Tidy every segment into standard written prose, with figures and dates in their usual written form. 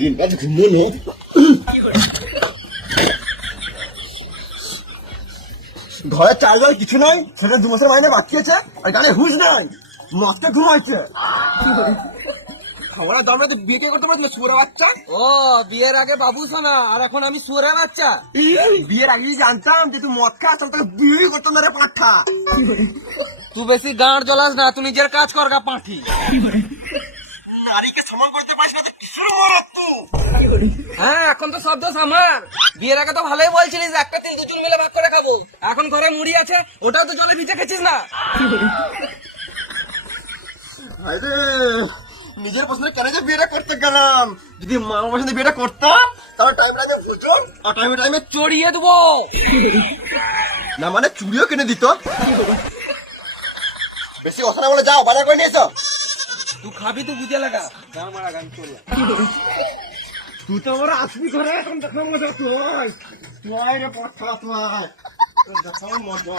দিন রাত ঘুমোনো ঘরে চাল জল কিছু নাই, সেটা 2 মাসের মাইনে বাকি আছে, আর গানে হুঁশ নাই, মস্তে ঘুমাইছে। খাবার দাম তো বিয়ে কে করতে পারছিল শুয়োরের বাচ্চা। ও বিয়ের আগে বাবু শোনা, আর এখন আমি শুয়োরের বাচ্চা। বিয়ের আগে জানতাম যে তুই মদ খাস, তোকে বিয়ে করতাম না রে পাঠা। তুই বেশি গাঁড় জ্বলাস না, তুই নিজের কাজ কর গা পাঁঠি। নারীকে সমান করতে পারিস না, কিসের মারাত্মক? হ্যাঁ এখন তো সব দোষ আমার। বিয়ের আগে তো ভালোই বলছিলিস একটা তিল দুজন মিলে ভাগ করে খাবো, এখন ঘরে মুড়ি আছে ওটাও তো জলে ভিজে খেছিস না। আরে নিজের পছন্দের কারণে বিয়েটা করতে গেলাম, যদি মা পছন্দের বিয়েটা করতাম তাহলে টাইম রাতে বুঝতো, আর টাইমে টাইমে চড়িয়ে দেবো। না মানে চুড়িও কিনে দিত। বেশি কথা না বলে যাও, বাজার করে নিয়ে এসো। তুই খাবি তো বুঝে লাগা, গান মারা গান চলে। তুই তো আমার আসবি করে, এখন দেখো মজা তুই তুই রে পাঠা, তুই দেখো মজা।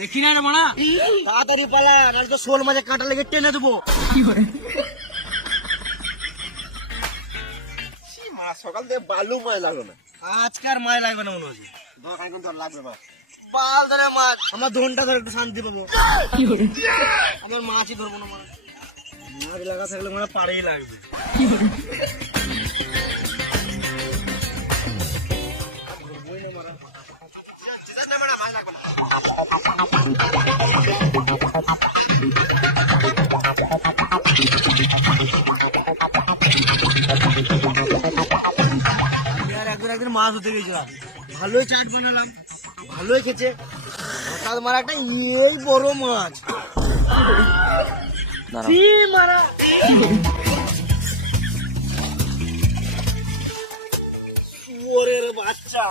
দেখি না রে মানা, তাড়াতাড়ি পালা, নাহলে তো শোল মাঝে কাঁটা লেগে টেনে দেবো। সকাল থেকে বালু মায় লাগলো না, আজকার মায় লাগবে না মনে হচ্ছে। দোকান কিন্তু আর লাগবে না। বাল ধরে মাছ, আমার ধনটা ধরে একটু শান্তি পাবো। আমার মাছই ধরবো না মানে, মাছ লাগা থাকলে মানে পাড়েই লাগবে। একদিন মাছ ধরতে গেছিলাম, ভালোই চাট বানালাম, ভালোই খেছে। হঠাৎ মারা একটা এই বড় মাছ, মারা শুয়োরের বাচ্চা।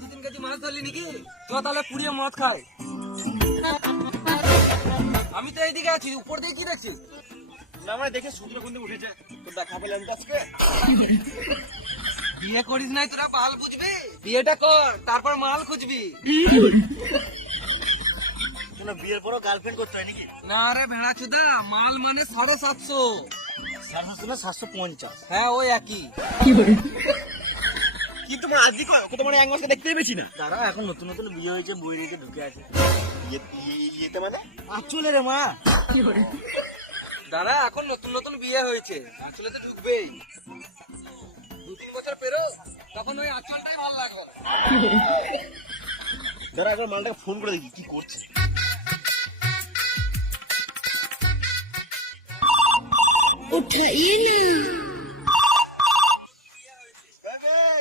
দুদিন কাছে মাছ ধরলি নাকি? তো তাহলে পুড়িয়ে মদ খাই। আমি তো এইদিকে আছি, উপর দিয়ে কি দেখছি? না মানে দেখে সূর্য কোন দিকে উঠেছে, তো দেখা পেলাম আজকে। বিয়ে করিস নাই তোরা, বাল বুঝবি? বিয়েটা কর, তারপর মাল খুঁজবি। বিয়ের পরও গার্লফ্রেন্ড করতে হয় নাকি? না রে ভেড়া চোদা, মাল মানে 750। 750? হ্যাঁ ওই একই। কিন্তু মানে আজকে তোমার 1 মাসকে দেখতেই পেয়েছি না। দাঁড়া, এখন নতুন নতুন বিয়ে হয়েছে, বই নিতে ঢুকে আছে। ইয়েতে মানে চলে রে মা। দাঁড়া, এখন নতুন নতুন বিয়ে হয়েছে, আসলে তো ঢুকবেই। 2-3 বছর পেরো, তখন ওই আঁচলটাই ভালো লাগবে। যারা একবার মালটাকে ফোন করে দেখি কি করছে।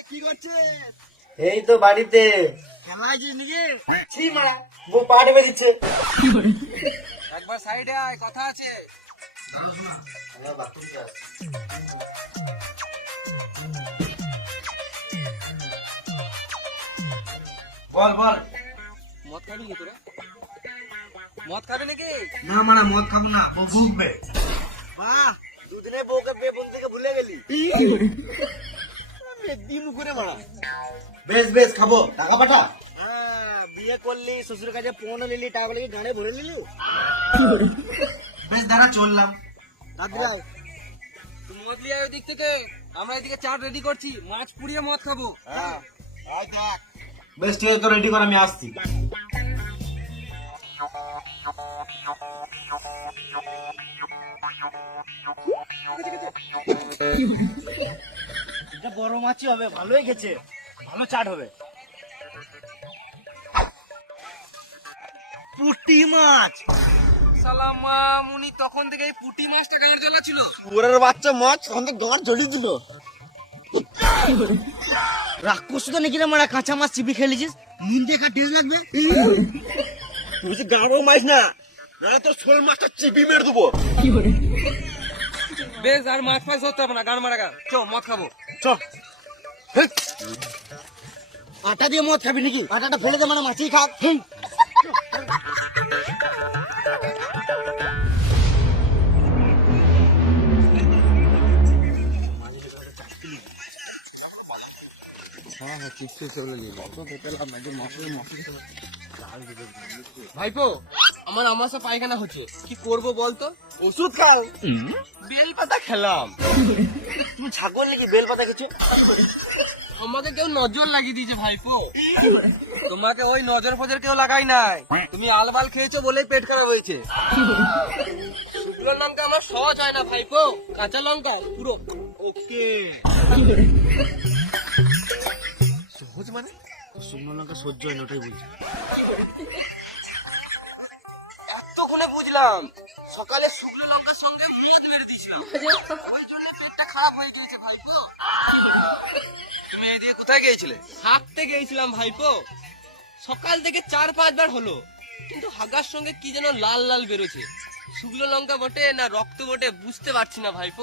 কি করছে? এই তো বাড়িতে। খেলা আছিস নাকি? ছি মারা, বউ পা টেপে দিচ্ছে। একবার সাইডে আয়, কথা আছে। বল বল। মদ খাবি নাকি তোরা? মদ খাবি নাকি? না মানে মদ খাবো না, বউ ভুগবে। বাহ, দুদিনে বউকে বেবন থেকে ভুলে গেলি। দিন করে মারা। বেশ বেশ খাবো, টাকা পাঠা। বিয়ে করলি, শ্বশুর কাছে ফোন নিলি, টাকা বলে গানে ভরে নিলি। বেশ দাঁড়া, চললাম। দাদা তুই মদ লিয়ে আয় ওই দিক থেকে, আমরা এদিকে চাট রেডি করছি, মাছ পুড়িয়ে মদ খাবো। বেশ ঠিক আছে, তো রেডি কর, আমি আসছি। এটা বড় মাছই হবে, ভালোই গেছে, ভালো চাট হবে। পুঁটি মাছ। সালামা মুনি তখন থেকে এই পুঁটি মাছটা গাঁড় জ্বলা ছিল। ওরের বাচ্চা মাছ তখন তো গাঁট জ্বলিয়ে দিল। রাক্ষস তো নাকি রে মারা, কাঁচা মাছ চিপি খেলেছিস, নুন দিয়ে টেস্ট লাগবে। তুই যে গাঁড়ো মাছ না, নাহলে তোর শোল মাছটা চিপি মেরে দেবো। বেশ, আর মাছ ফাছ ধরতে হবে না, গান মারা গান। চ মদ খাবো, চ। আটা দিয়ে মদ খাবি নাকি? আটাটা ফেলে দে, মানে মাছই খাক। ভাইপো, আমার আমাশা পায়খানা হচ্ছে, কি করব বলতো? ওষুধ খাও। বেল পাতা খেলাম। তুমি ছাগল নাকি বেল পাতা কিছু? আমাকে কেউ নজর লাগিয়ে দিয়েছে ভাইপো। তোমাকে ওই নজর ফজর কেউ লাগাই নাই, তুমি আলবাল খেয়েছো বলেই পেট খারাপ হয়েছে। শুকনো লঙ্কা আমার সহজ হয় না ভাইপো, কাঁচা লঙ্কা পুরো ওকে। সহজ মানে? শুকনো লঙ্কা সহ্য হয় না, ওটাই বলছি। এতক্ষণে বুঝলাম, সকালে শুকনো লঙ্কার সঙ্গে মদ মেরে দিয়েছিল। ওই জন্য পেটটা খারাপ হয়ে গেছে ভাইপো। তুমি এদিকে কোথায় গিয়েছিলে? হাঁটতে গিয়েছিলাম ভাইপো, সকাল থেকে 4-5 বার হলো, কিন্তু হাগার সঙ্গে কি যেন লাল লাল বেরোছে। শুকনো লঙ্কা বটে না রক্ত বটে বুঝতে পারছি না ভাইপো।